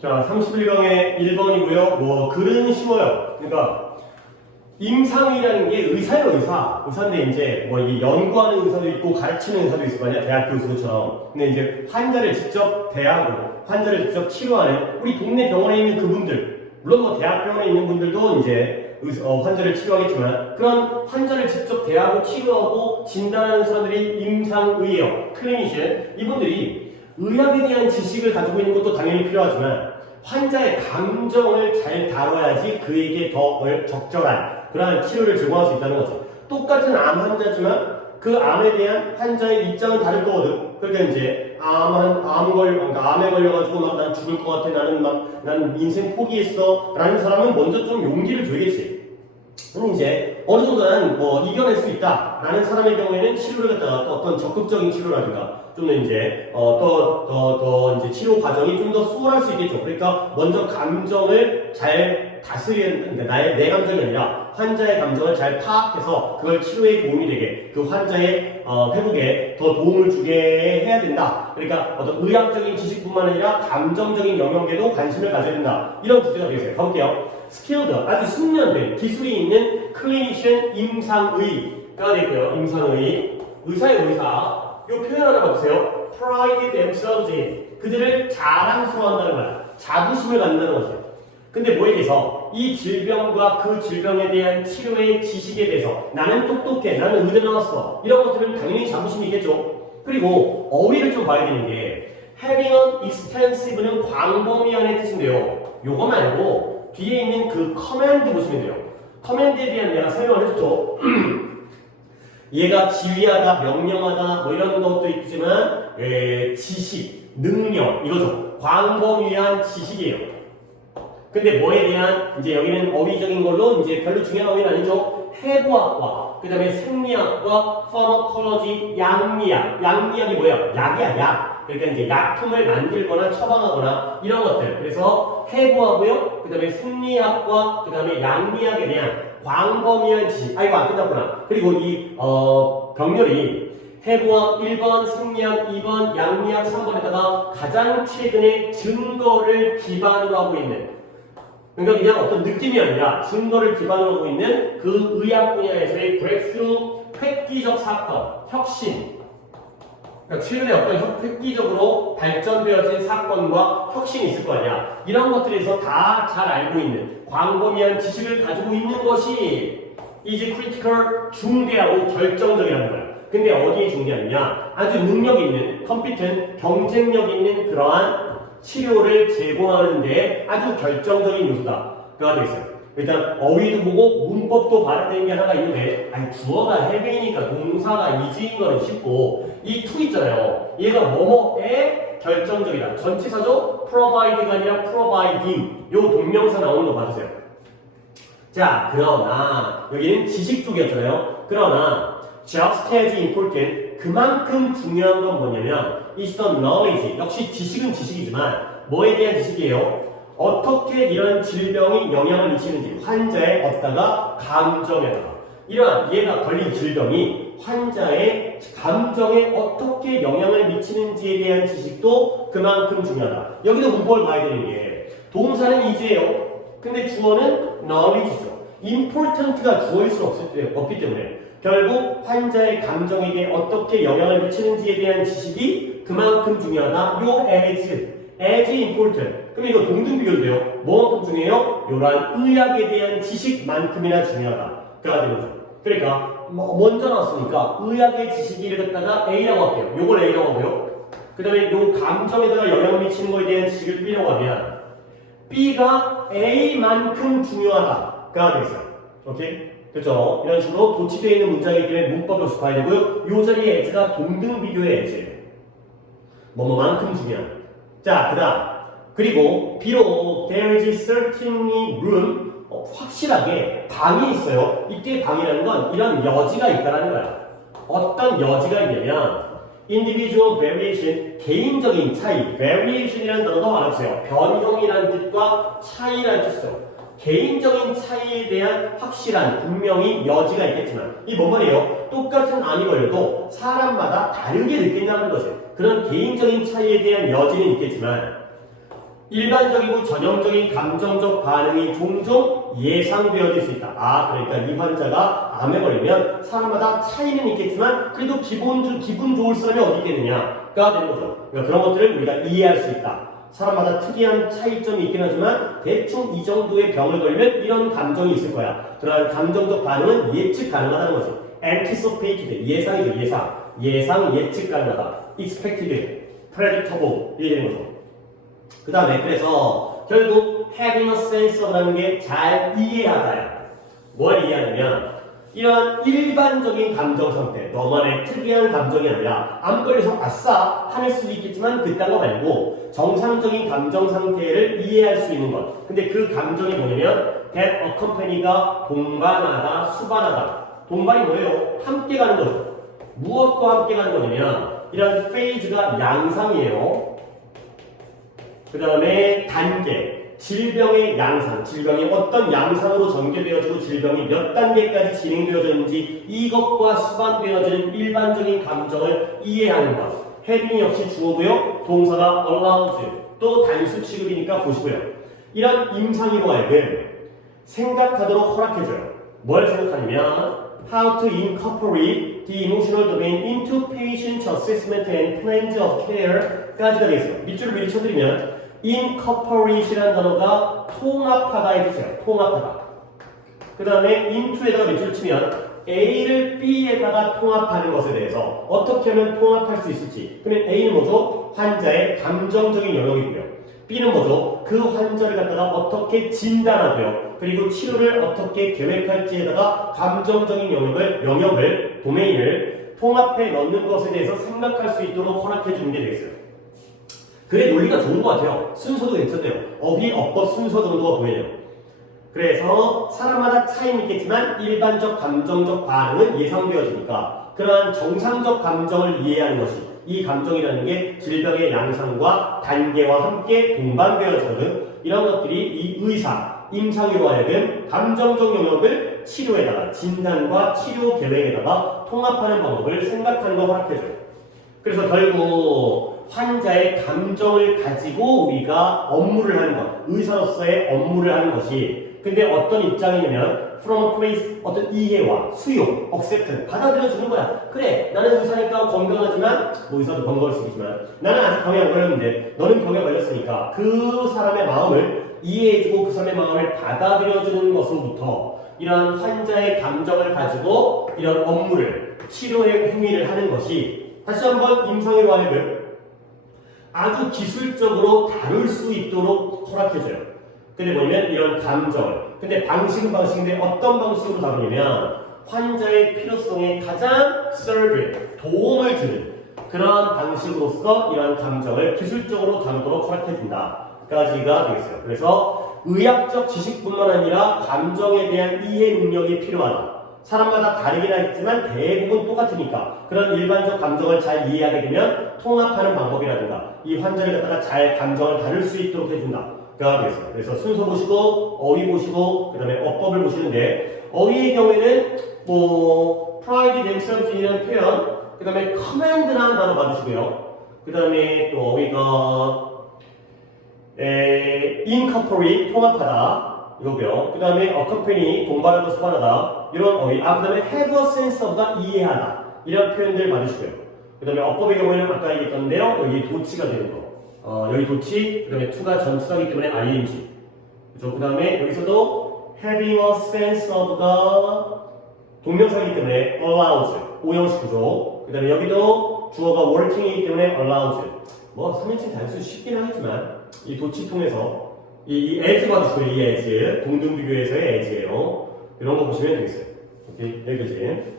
자, 31강의 1번이고요. 글은 쉬워요. 그러니까 임상의라는 게 의사예요, 의사인데 이제 이 연구하는 의사도 있고 가르치는 의사도 있을 거 아니야, 대학 교수처럼. 근데 이제 환자를 직접 대하고 환자를 직접 치료하는 우리 동네 병원에 있는 그분들, 물론 대학병원에 있는 분들도 이제 환자를 치료하겠지만 그런 환자를 직접 대하고 치료하고 진단하는 사람들이 임상의예요. 클리니션. 이분들이 의학에 대한 지식을 가지고 있는 것도 당연히 필요하지만 환자의 감정을 잘 다뤄야지 그에게 더 적절한 그러한 치료를 제공할 수 있다는 거죠. 똑같은 암 환자지만 그 암에 대한 환자의 입장은 다를 거거든. 그러니까 이제 암에 걸려가지고 막 난 죽을 것 같아. 나는 인생 포기했어. 라는 사람은 먼저 좀 용기를 줘야겠지. 근데 이제 어느 정도는 이겨낼 수 있다. 라는 사람의 경우에는 치료를 갖다가 또 어떤 적극적인 치료라든가 좀 더 이제 이제 치료 과정이 좀 더 수월할 수 있겠죠. 그러니까 먼저 감정을 잘 다스리는, 그러니까 내 감정이 아니라 환자의 감정을 잘 파악해서 그걸 치료에 도움이 되게, 그 환자의 회복에 더 도움을 주게 해야 된다. 그러니까 어떤 의학적인 지식뿐만 아니라 감정적인 영역에도 관심을 가져야 된다. 이런 주제가 되겠어요. 가볼게요. 스킬드, 아주 숙련된 기술이 있는 클리니션 임상의가 되고요. 임상의, 의사의 의사. 이 표현 하나 봐주세요. pride themselves in. 그들을 자랑스러워한다는 거야. 자부심을 갖는다는 거죠. 근데 뭐에 대해서? 이 질병과 그 질병에 대한 치료의 지식에 대해서 나는 똑똑해, 나는 의대 나왔어, 이런 것들은 당연히 자부심이 있겠죠. 그리고 어휘를 좀 봐야 되는 게 having an extensive는 광범위한의 뜻인데요. 요거 말고 뒤에 있는 그 command 보시면 돼요. command에 대한 내가 설명을 해줬죠. 얘가 지휘하다, 명령하다 이런 것도 있지만 지식, 능력 이거죠. 광범위한 지식이에요. 근데 뭐에 대한 이제 여기는 어휘적인 걸로 이제 별로 중요한 어휘는 아니죠. 해부학과, 그 다음에 생리학과, pharmacology, 양리학이 뭐예요? 약이야, 약. 그러니까 이제 약품을 만들거나 처방하거나 이런 것들. 그래서 해부하고요. 그 다음에 생리학과, 그 다음에 양리학에 대한 광범위한 지식. 이거 안 끝났구나. 그리고 이 병렬이 해부학 1번, 생리학 2번, 양리학 3번에다가 가장 최근에 증거를 기반으로 하고 있는, 그러니까 그냥 어떤 느낌이 아니라 증거를 기반으로 하고 있는 그 의학 분야에서의 브렉스루, 획기적 사건, 혁신. 그러니까 최근에 어떤 획기적으로 발전되어진 사건과 혁신이 있을 거 아니야. 이런 것들에서 다 잘 알고 있는 광범위한 지식을 가지고 있는 것이 이제 크리티컬, 중대하고 결정적이라는 거야. 근데 어디에 중대하느냐? 아주 능력 있는, 컴피텐, 경쟁력 있는 그러한 치료를 제공하는데 아주 결정적인 요소다. 그가 되겠어요. 일단 어휘도 보고 문법도 봐야 되는 게 하나가 있는데, 주어가 해배이니까 동사가 이지인 거는 쉽고, 이 to 있잖아요. 얘가 뭐뭐에 결정적이다. 전치사죠? provide가 아니라 providing. 요 동명사 나오는 거 봐주세요. 자, 그러나 여기는 지식 쪽이었잖아요. 그러나 just as important, 그만큼 중요한 건 뭐냐면 is the knowledge. 역시 지식은 지식이지만 뭐에 대한 지식이에요? 어떻게 이런 질병이 영향을 미치는지, 환자의 어디다가 감정에다가, 이러한 얘가 걸린 질병이 환자의 감정에 어떻게 영향을 미치는지에 대한 지식도 그만큼 중요하다. 여기도 문법을 봐야 되는 게 동사는 is예요. 근데 주어는 knowledge죠. important가 주어일 수 없기 때문에 결국 환자의 감정에게 어떻게 영향을 미치는지에 대한 지식이 그만큼 중요하다. 요 as important. 그럼 이거 동등 비교도 돼요. 뭐만큼 중요해요? 요런 의학에 대한 지식만큼이나 중요하다. 그가 되는 거죠. 그러니까 먼저 나왔으니까 의학의 지식을 갖다가 A라고 할게요. 요걸 A라고 하고요. 그 다음에 요 감정에다가 영향을 미치는 거에 대한 지식을 B라고 하면 B가 A만큼 중요하다가 되겠어요. 오케이? 그렇죠? 이런 식으로 도치되어 있는 문장이기 때문에 문법을 봐야 되고요. 요 자리에 as가 동등 비교의 as예요. 뭐뭐만큼 중요한. 자, 그 다음. 그리고 비록 there is certainly room, 확실하게 방이 있어요. 이때 방이라는 건 이런 여지가 있다는 거야. 어떤 여지가 있냐면 individual variation, 개인적인 차이. variation이라는 단어도 알아주세요. 변형이라는 뜻과 차이라는 뜻이죠. 개인적인 차이에 대한 확실한, 분명히 여지가 있겠지만, 이 뭔 말이에요? 똑같은 암이 걸려도 사람마다 다르게 느낀다는 거죠. 그런 개인적인 차이에 대한 여지는 있겠지만 일반적이고 전형적인 감정적 반응이 종종 예상되어질 수 있다. 아, 그러니까 이 환자가 암에 걸리면 사람마다 차이는 있겠지만 그래도 기분 좋을 사람이 어디 있겠느냐가 되는 거죠. 그러니까 그런 것들을 우리가 이해할 수 있다. 사람마다 특이한 차이점이 있긴 하지만 대충 이 정도의 병을 걸리면 이런 감정이 있을 거야. 그러한 감정적 반응은 예측 가능하다는 거죠. anticipated, 예상이죠. 예상, 예측 가능하다. expected, predictable 이게 되는 거죠. 그 다음에 그래서 결국 having a sense of라는 게 잘 이해하다야. 뭘 이해하냐면 이런 일반적인 감정 상태, 너만의 특이한 감정이 아니라 암 걸려서 아싸 하는 수도 있겠지만 그딴 거 말고 정상적인 감정 상태를 이해할 수 있는 것. 근데 그 감정이 뭐냐면 that accompany가 동반하다, 수반하다. 동반이 뭐예요? 함께 가는 거죠. 무엇과 함께 가는 거냐면 이런 phase가 양상이에요. 그 다음에 단계, 질병의 양상, 질병이 어떤 양상으로 전개되어지고 질병이 몇 단계까지 진행되어졌는지 이것과 수반되어지는 일반적인 감정을 이해하는 것. having 역시 주어고요. 동사가 allows, 또 단수 취급이니까 보시고요. 이런 임상으로 하여금 생각하도록 허락해줘요. 뭘 생각하냐면 how to incorporate the emotional domain into patient assessment and plans of care 까지가 되겠어요. 밑줄을 미리 쳐드리면 incorporate이라는 단어가 통합하다 해주세요. 통합하다. 그 다음에 into에다가 밑줄을 치면 A를 B에다가 통합하는 것에 대해서 어떻게 하면 통합할 수 있을지. 그러면 A는 뭐죠? 환자의 감정적인 영역이고요. B는 뭐죠? 그 환자를 갖다가 어떻게 진단하고요. 그리고 치료를 어떻게 계획할지에다가 감정적인 영역을, 도메인을 통합해 넣는 것에 대해서 생각할 수 있도록 허락해 주는 게 되겠어요. 그래 논리가 좋은 것 같아요. 순서도 괜찮대요. 어휘, 어법 순서 정도가 보이네요. 그래서 사람마다 차이는 있겠지만 일반적 감정적 반응은 예상되어지니까 그러한 정상적 감정을 이해하는 것이 이 감정이라는 게 질병의 양상과 단계와 함께 동반되어지거든. 이런 것들이 이 의사, 임상의로 하여금 감정적 영역을 치료에다가 진단과 치료 계획에다가 통합하는 방법을 생각하는 걸 허락해줘요. 그래서 결국 환자의 감정을 가지고 우리가 업무를 하는 것, 의사로서의 업무를 하는 것이 근데 어떤 입장이냐면 from a place, 어떤 이해와 수용, acceptance, 받아들여주는 거야. 그래, 나는 의사니까 건강하지만 뭐 의사도 건강할 수 있지만 나는 아직 병에 안 걸렸는데 너는 병에 걸렸으니까 그 사람의 마음을 이해해주고 그 사람의 마음을 받아들여주는 것으로부터 이런 환자의 감정을 가지고 이런 업무를, 치료의 행위를 하는 것이 다시 한번 임상의로 하여금 아주 기술적으로 다룰 수 있도록 허락해줘요. 근데 뭐냐면 이런 감정을. 근데 방식은 방식인데 어떤 방식으로 다루냐면 환자의 필요성에 가장 serve, 도움을 주는 그런 방식으로서 이런 감정을 기술적으로 다루도록 허락해준다. 까지가 되겠어요. 그래서 의학적 지식뿐만 아니라 감정에 대한 이해 능력이 필요하다. 사람마다 다르긴 하겠지만 대부분 똑같으니까 그런 일반적 감정을 잘 이해하게 되면 통합하는 방법이라든가 이 환자를 갖다가 잘 감정을 다룰 수 있도록 해준다. 가 되겠어요. 그래서 순서 보시고 어휘 보시고 그 다음에 어법을 보시는데 어휘의 경우에는 뭐 pride themselves이라는 표현 그 다음에 command라는 단어 받으시고요. 그 다음에 또 어휘가 incorporate 통합하다 이거고요. 그 다음에 accompany 동반하다 수반하다 이런 어휘. 그 다음에 have a sense of다 이해하다 이런 표현들 받으시고요. 그 다음에 어법의 경우에는 아까 얘기했던데요. 여기 도치가 되는 거. 여기 도치, 그 다음에 to가 전투사기 때문에 ing. 그죠? 그 다음에 여기서도 having a sense of가 동명사이기 때문에 allows, 오형식 구조. 그 다음에 여기도 주어가 working이기 때문에 allows. 뭐 3인칭 단수 쉽긴 하지만 이 도치 통해서 이 as 받으시고요. 이 as 동등 비교에서의 as예요. 이런 거 보시면 되겠어요. 오케이, 여기까지.